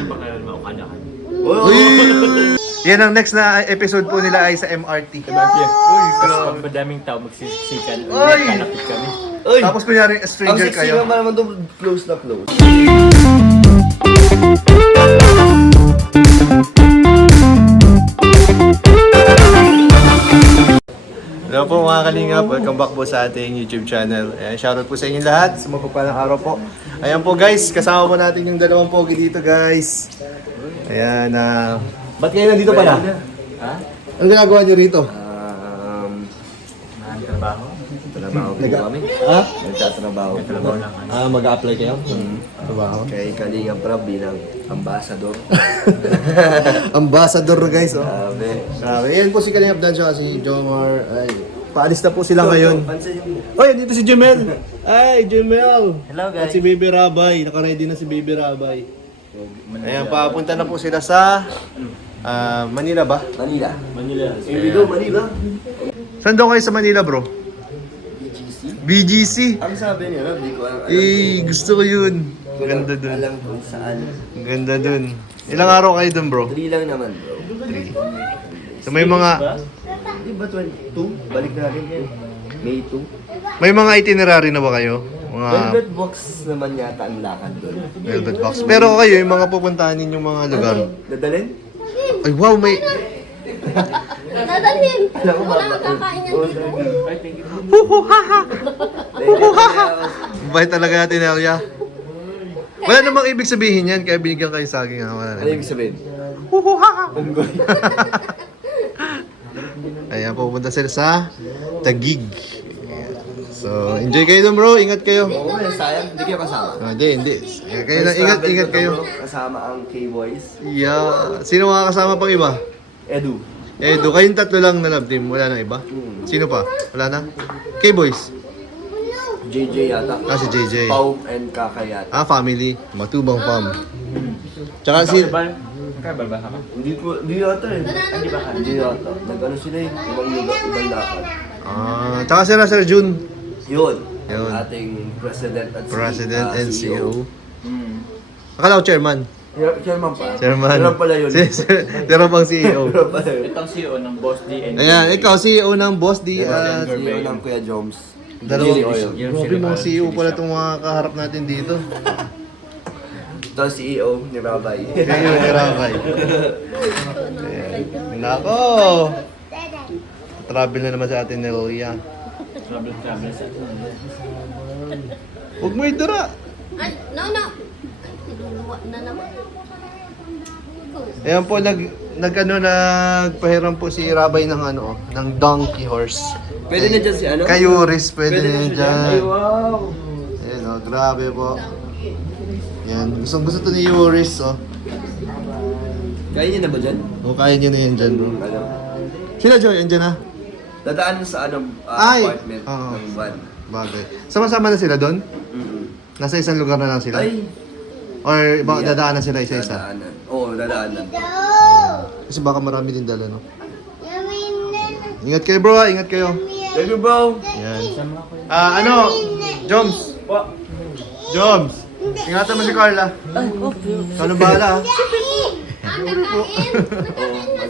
Asa yung pangalan mo? Ukanakan. Uy! Yan ang next na episode po nila ay sa MRT. Tapos pag madaming tao magsisiksikan, kalapit kami. Uy! Tapos kunyari Ang stranger sexy kayo. naman to close na close. Hello po mga kalingap, welcome back po sa ating YouTube channel. Ayan, shoutout po sa inyo lahat, sa mapagpalang araw po. Ayan po guys, kasama po natin yung dalawang pogi dito guys. Ayan, ba't kayo nandito pala? Ha? Ano ginagawa nyo rito? Trabaho? Trabaho po kami. Ha? Nagtatrabaho. Trabaho lang kami. Mag-a-apply kayo? Trabaho. Kay Kalinga Prab bilang ambassador. Ambassador guys, oh. Grabe. Grabe. Yan po si Kalingap Dan siya, si Jomar. Ay, paalis na po sila ngayon. Pansin yung... Oy, dito si Jemel. Ay, Jemel. Hello At guys. si Baby Rabay. Naka-ready na si Baby Rabay. Ayan, papunta na po sila sa Manila ba? Manila. Manila. Indigo, Manila. Saan daw kayo sa Manila, bro? BGC. BGC. Ang sabi niya, hindi ko alam. Gusto ko yun. Ang ganda dun. Alam kung saan. Ang ganda dun. Ilang araw kayo dun, bro? 3 lang naman, bro. 3. So may mga Di ba 22? Balik na natin yan. May 2. may mga itinerary na ba kayo? Mga Velvet box naman yata ang lakad doon. velvet box. Pero kayo, yung mga pupuntahan ninyong mga lugar. Dadalhin? Ay, wow, may Dadalhin. Alam ko Wala ba? magkakain yan dito. Ay, thank you. Bait talaga natin, Elia. Wala namang ibig sabihin yan, kaya binigyan kayo sa akin. Wala Ano na. ibig sabihin? Unggoy. Ayan, pupunta sila sa Taguig. So, enjoy kayo dun, bro. Ingat kayo. Oo, sayang. Hindi kayo kasama. Hindi. Kayo na, ingat kayo. Kasama ang K-Boys. Yeah. Sino makakasama pang iba? Edu. Kayong tatlo lang na love team. Wala na iba? Sino pa? Wala na? K-Boys. JJ yata. Si JJ. Pau and Kaka yata. Family. Matubang fam. Tsaka si... Kabal ba ka? Hindi yata eh. Hindi yata. Nag-ano sila eh. Ibang lakad. Tsaka sila Sir Jun. Yun. Yun. Ang ating President and CEO. Akala ko chairman. Chairman pa. Chairman. Chairman pala yun. Pero pang CEO. Chairman pala yun. Itong CEO ng Boss D and Ayan, ikaw CEO ng Boss D at... CEO ng Kuya Joms. Dalawang CEO. Grabe mga CEO pala itong mga kaharap natin dito. Ito ang CEO ni Rabay. CEO ni Rabay. Nako! Travel na naman sa atin ni Roya. Travel sa Huwag mo idura! Ay, no. Luluwa na naman. Ayan po, nagpahiram po si Rabay ng ng donkey horse. Pwede na dyan si ano? Kayuris, pwede na siya yan dyan. Ay, wow! Ayan o, grabe po. Yan, gusto to ni Yuris Kaya niya na ba dyan? kaya niyo na yan dyan, bro. Ano? Sila Joy, andyan na? Dadaan sa Ay! apartment Oo. ng van. Bagay. Sama-sama na sila doon? Nasa isang lugar na lang sila? Ay! Or dadaanan sila isa-isa? Dadaanan. Oo, dadaanan. Kasi baka marami din dala, no? Ingat kayo, bro, ha? Ingat kayo. Thank you, bro! Yan. Joms! Joms! Ingatan mo si Carla. Ikaw na bahala, ha?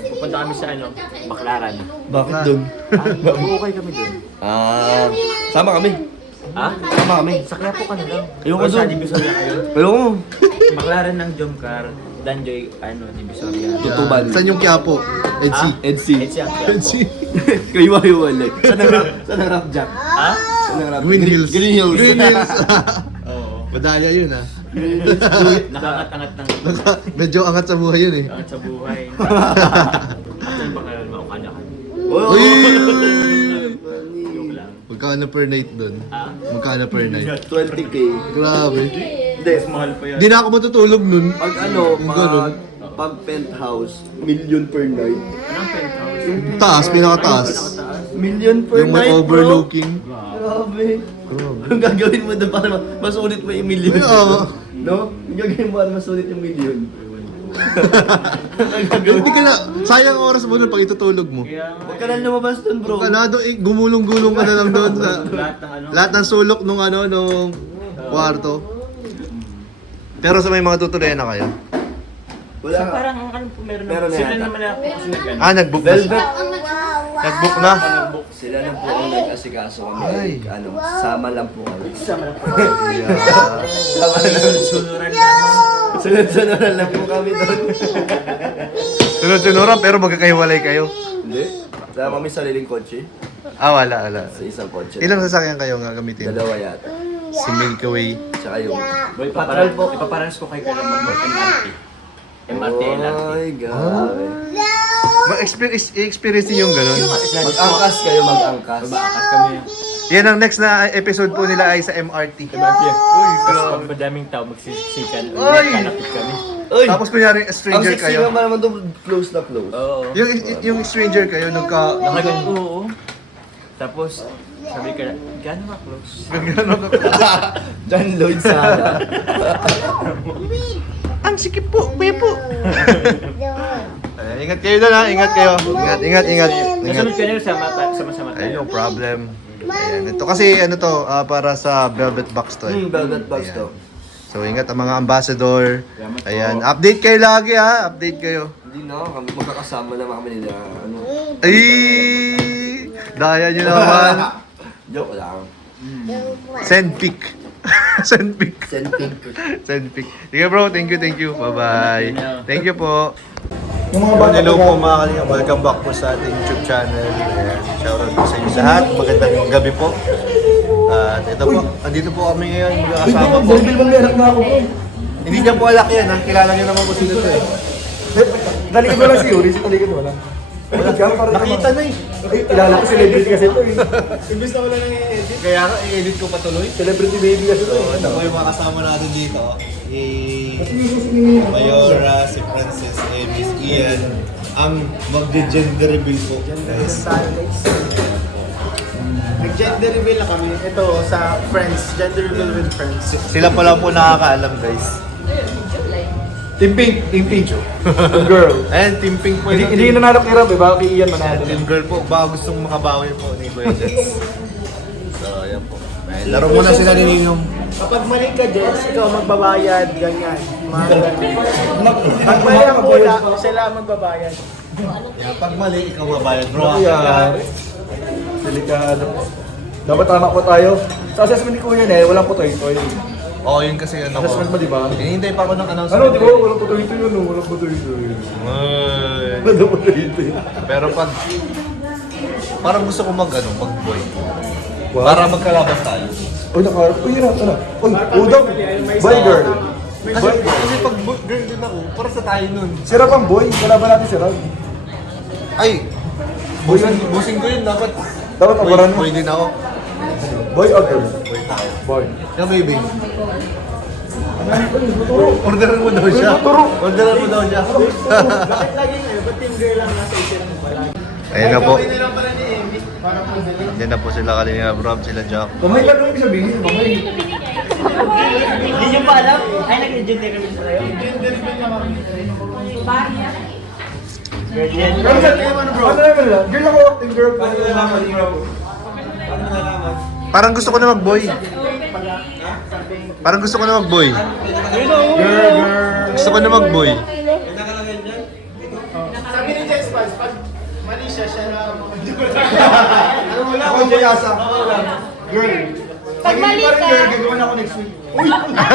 Pupunta kami sa Baclaran. Bakit doon? Okay kami dun. Sama kami. Ha? Sama kami. Sa Quiapo ka na lang. Ayoko Or sa dun. Divisoria kayo. Pero mo. Baclaran ng Jomcar, Danjoy, Divisoria. Tutuban. Saan yung Quiapo? EDC. Edsi. It's yung Quiapo. EDC. Kayo hiwalay. Saan ang rap jack? Ha? Saan ang rap? Green Hills. Green Hills. Green Hills. Oo. Madaya yun, ha? Nakangat-angat ng Medyo angat sa buhay yun, eh. angat sa buhay. Asa yung pangalan mo? Ukanakan. Uy! Joke lang. Magkano per night doon? Ha? Magkano per night? 20k. Grabe. Hindi. Mas mahal pa yan. Di na ako matutulog nun. Pag Yung ganun. pag penthouse, million per night. Anong penthouse? Taas, pinakataas. Million per Yung may night, overlooking. Grabe. Ang gagawin mo doon para masulit mo yung million. Oo. No? Ang gagawin mo para masulit yung million. Hindi ka na, sayang oras mo nun pag itutulog mo. Kaya nga, Huwag ka na lumabas doon, bro. Kanado, gumulong-gulong ka na lang doon sa lahat ng lahat ng sulok nung nung kwarto. Pero sa may mga tutuloyan na kayo. Wala So, nga. parang ano po meron Meron na sila yata. naman ako kasi nag-ano. Nag-book na. Nag-book na. Sila lang po ang nag-asikaso kami. Ay. Ano, sama lang po kami. Sama na po. Sama lang. Sunuran lang. Sunod-sunuran lang po kami doon. Sunod-sunuran pero magkakahiwalay kayo. Hindi. Sama kami sa sariling kotse. Wala. Sa isang kotse. Ilang sasakyan kayo nga gamitin? Dalawa yata. Si Milky Way. Tsaka yung... Boy, Patrol po. Ipaparanas ko kay Carla mag-MRT. MRT, LRT. Ay, grabe. I-experience yung gano'n. Mag-angkas kayo, mag-angkas. Babaakas kami. Yan ang next na episode po nila ay sa MRT. MRT. Uy, Tapos grabe. pag madaming tao, magsisiksikan. Uy! Kalapit kami. Uy! Tapos kunyari, Ang stranger sexy kayo. naman doon, close na close. Oo. Yung stranger kayo, Nakagan ko, oo. Tapos, sabi ka, gano'n ka close? John Lloyd Sara. Ang sikip po, Pepo. Ingat kayo doon ha, ingat kayo. Ingat. Nasunod ka nila sama-sama Ay, no tayo. problem. Ayan, ito kasi ano to, para sa Velvet Box to. Velvet box to. So ingat ang mga ambassador. Ayan, update kayo lagi ha, update kayo. Hindi na, kami magkakasama naman kami nila. Ano? Ay! Daya nyo naman. Joke lang. Send pic. Send pic. Send pink. Send pic. Sige bro, thank you. Bye-bye. Thank you po. Yung mga bata Hello po mga kalinga, welcome back po sa ating YouTube channel. Ayan, shoutout po sa inyo lahat. Magandang gabi po. At ito po, andito po kami ngayon, magkakasama po. Bumbil bang merak na ako, bro. Hindi niya po alak yan, kilala niyo naman po sila ito eh. Talikod mo lang si Yuri, si talikod mo lang. Wala ka, parang Nakita na eh. Ay, kilala ko celebrity kasi ito eh. Imbis na wala nang i-edit. Kaya nga, i-edit ko patuloy. Celebrity baby kasi ito So, eh. ito po yung mga kasama natin dito. Mayora, si Princess, Miss Ian, ang magde-gender reveal po. Guys. Nag-gender reveal na kami. Ito sa Friends, gender reveal with Friends. Sila pa lang po nakakaalam guys. Team Pink, Team Pink. Team Girl. Ayan, Team Pink po Hindi nanalo kay Rob eh, baka kay Ian manalo. Team Girl po, baka gustong makabawi po ni Kuya Jets. So, ayan po. Ayan, laro muna sila ni Ninong. Kapag mali ka, Jess, ikaw magbabayad, ganyan. Pag mali ang hula, sila magbabayad. Yeah, pag mali, ikaw mabayad bro. Kaya, delikado. Dapat tama po tayo. Sa assessment ni Kuya eh, walang putoy-toy. Oo, yun kasi ano ko. Assessment mo, di ba? Hinihintay pa ako ng announcement. Ano, di ba? Walang putoy-toy yun, no? Walang putoy-toy. Ay. Walang putoy-toy. Pero pag... Parang gusto ko mag-boy. Para magkalaban tayo. Uy, nakaharap. Uy, hirap, ano? Uy, udang. Boy, girl. Kasi pag girl din ako, para sa tayo nun. Si Rob ang boy. Kalaban natin si Rob. Ay! Busing ko yun, dapat. Dapat paboran mo. Boy din ako. Boy o girl? Boy tayo. Boy. Siya baby. Orderan mo daw siya. Orderan mo daw siya. Bakit laging eh? Ba't yung girl lang nasa isip mo pala? Ayun na po. Gawin nila pala ni Amy. Parang magaling. Yan na po sila kanina, Rob, sila Jack. Kamay pa nung sabihin. Kamay. Hindi nyo pa alam? Ay, nag-engineer kami sa kayo. Pero sa kayo ano bro? Ano naman lang? Girl ako. Team girl. Ano naman bro? Parang gusto ko na mag-boy. Parang gusto ko na mag-boy. Girl. Gusto ko na mag-boy. Sabi ni Jess Paz, pag mali siya, siya na ano wala ako Jayasa. Girl. Pag mali pa rin ka. girl, gagawin ako next week. Uy!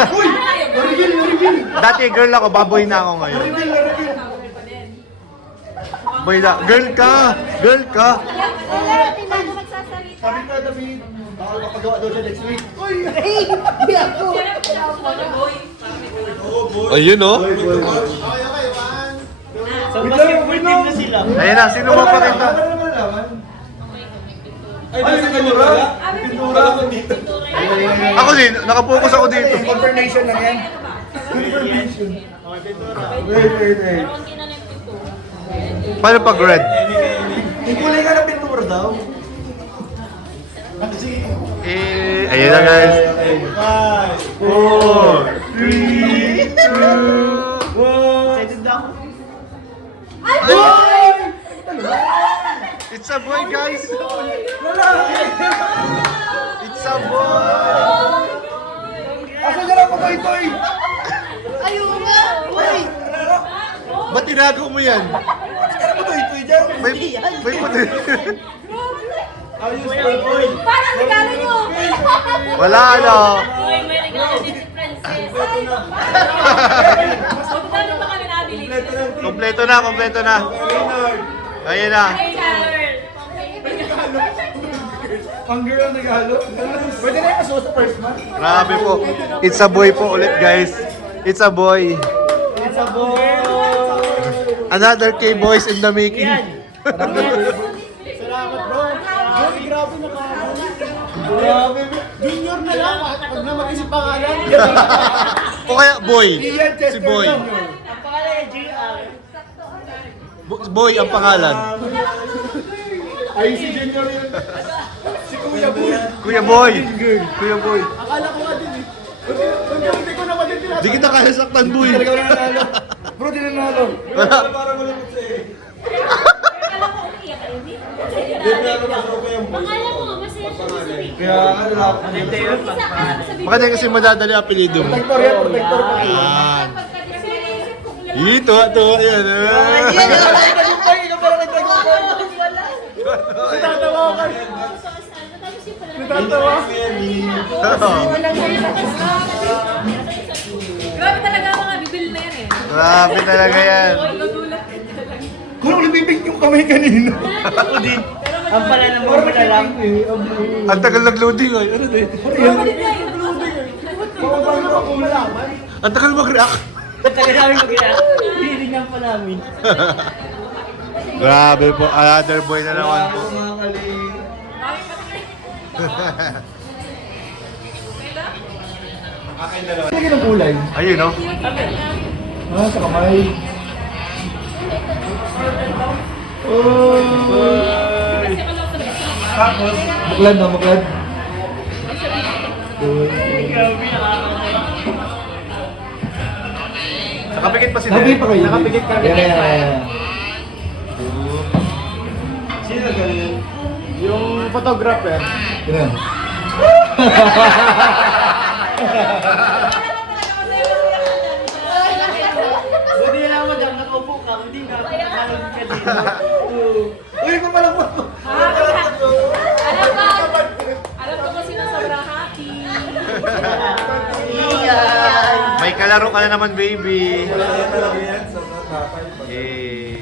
Uy! Reveal! Dati girl ako, baboy na ako ngayon. Reveal! Boy na. Girl ka! Girl ka! Wala, tinalo magsasalita. Sabi ka, David, baka makagawa daw siya next week. Uy! Ayun oh. So, basketball team na sila. Ayun na, sino mapakita? Ano naman laman? Ay, sa pintura? Pintura ako dito. Ako din, nakapokus ako dito. Confirmation lang yan. Confirmation. Wait. Paano pag red? Yung kulay ka ng pintura daw. Ayun na guys. 5, 4, 3, 2, 1. Excited na ako. It's a boy guys. It's a boy. Asa na lang ako ito eh? Ayun nga. Uy. Ba't tinago mo yan? May puti. Parang regalo nyo! Wala ano. Uy, may regalo din si Princess. Magkano ba kami nabili? Kompleto na. Ayun na. Ang girl ang naghalo. Pwede na yung kaso sa first man. Grabe po. It's a boy po ulit, guys. It's a boy. It's a boy! Another K-boys in the making. Salamat bro! Grabe na ka. Grabe. Junior na lang. Pag na mag-isip pangalan. O kaya boy. Si boy. Ang pangalan ay JR. Boy ang pangalan. Ay, si Junior yun. Si Kuya Boy. Kuya boy. Kuya boy. Akala ko nga din eh. Hindi ko naman din tinatanong. Di kita kaya saktan, boy. Talaga wala nanalo. Bro, di nanalo. Wala. Parang wala mo sa'yo. Akala ko okay ka hindi? Hindi nanalo ko yung boy. Akala mo, masaya siya sasabihin. Kaya ano lang. Baka di kasi madadali ang apelido mo. Protector yan, protector pa. Yan. Ih, tuwa yan. Natatawa ka. Natatawa. Grabe talaga mga bibil na yan eh. Grabe talaga yan. Nagulat ka talaga. Kung lumibig yung kamay kanina. Ako din. Ang pangalan mo na lang. Ang tagal nag-loading ay. Ano din? Bago ako malaman. Ang tagal mag-react. Tagal namin mag-react. Hilingan pa namin. Grabe po. Another boy na naman po. Mga kaling. Lagi ng kulay. Ayun, no? Ah, sa kamay. Oh. Tapos, buklad na, buklad. Nakapikit pa si Nakapikit pa kayo? Nakapikit kami. Yeah. Sino nagano? Yung photographer. Yan. Buti na lang mo dyan, nakaupo ka. Hindi na, nakakalog ka dito. Uy, kumalang mo. Alam ko sino sobrang happy. May kalaro ka na naman, baby. Eh.